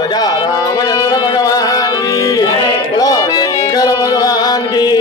राजा रामचंद्र भगवान की बोलो शंकर भगवान की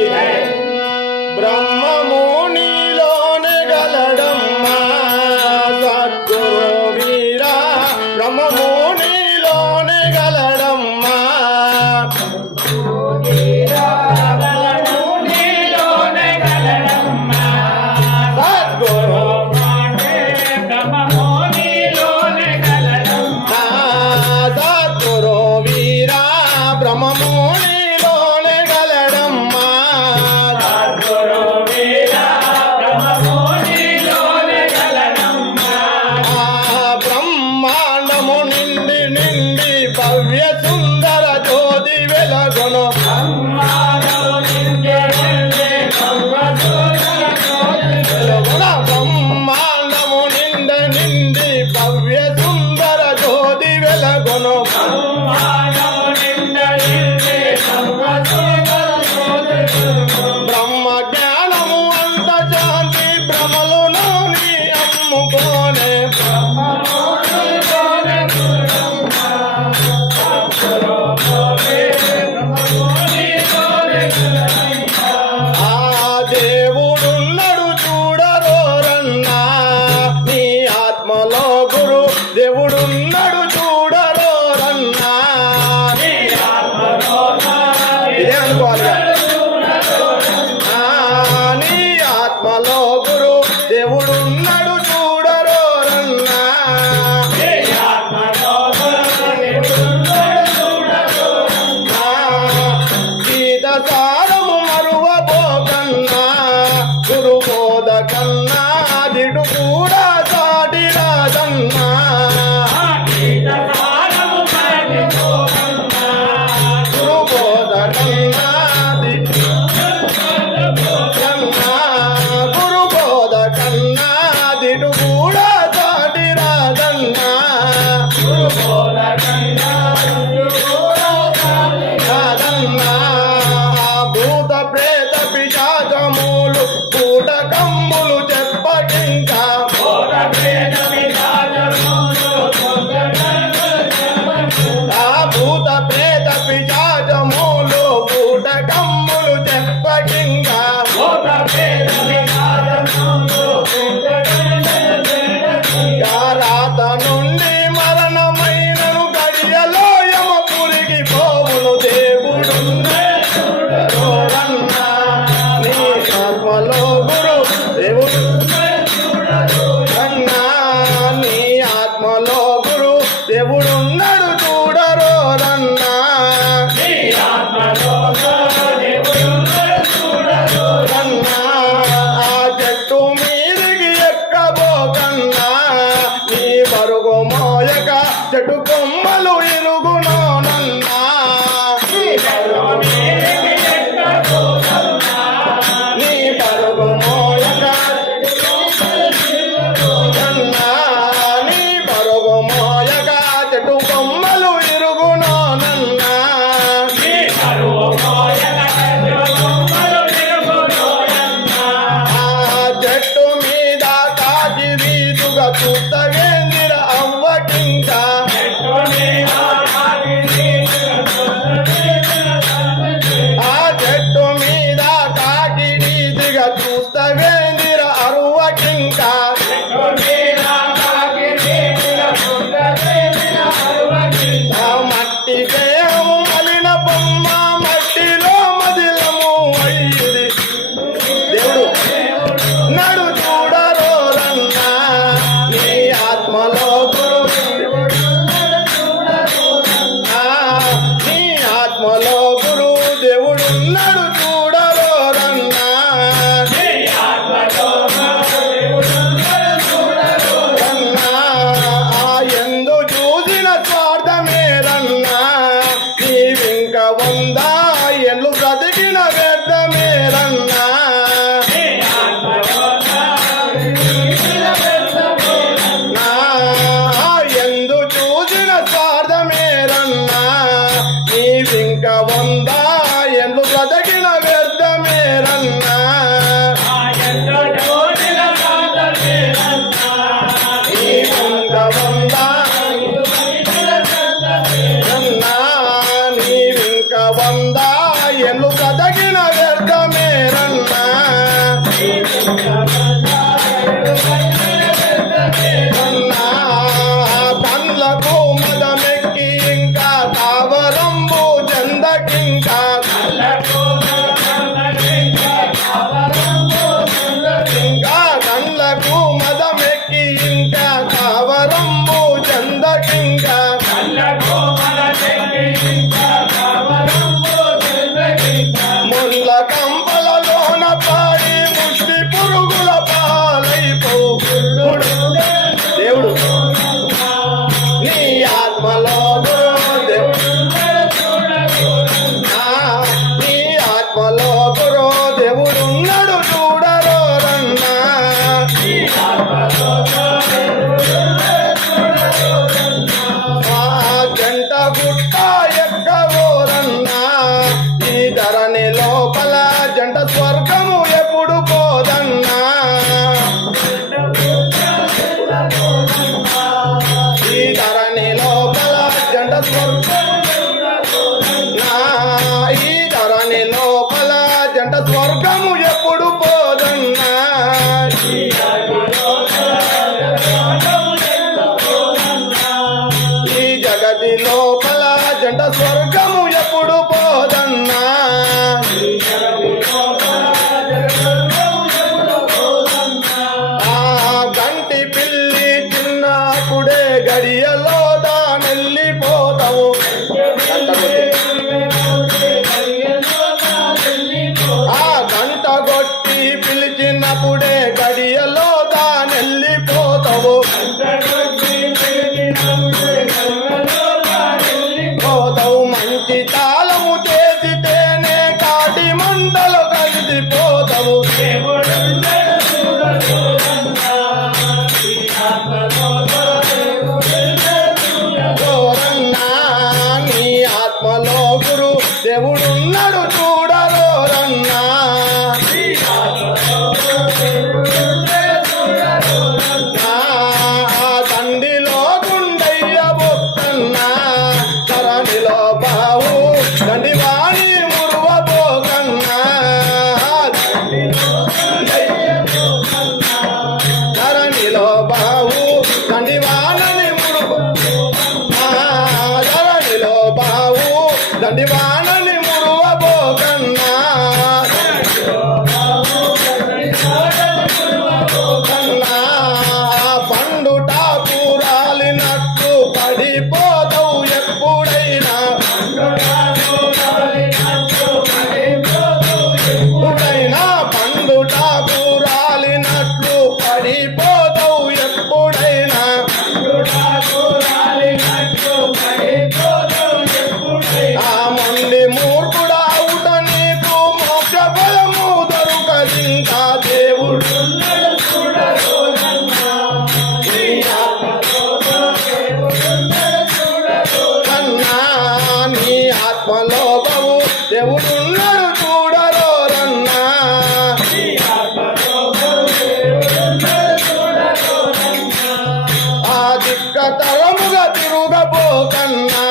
తరముగా తిరుగబోకన్నా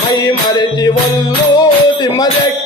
మై మరిచి వల్లు తిమ్మదెక్క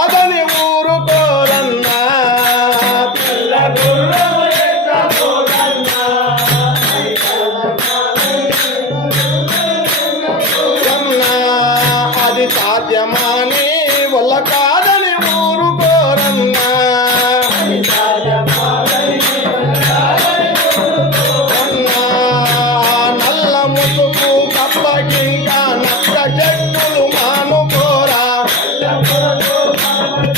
కాదని ఊరుకోరన్నా అది సాధ్యమా నీ వల్ల కాదని ఊరుకోరన్నా నల్ల ముసుకు కప్పగింకా నక్క చెట్టులు మానుకోరా Thank you.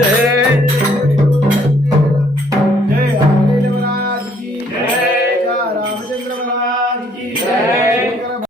Hey.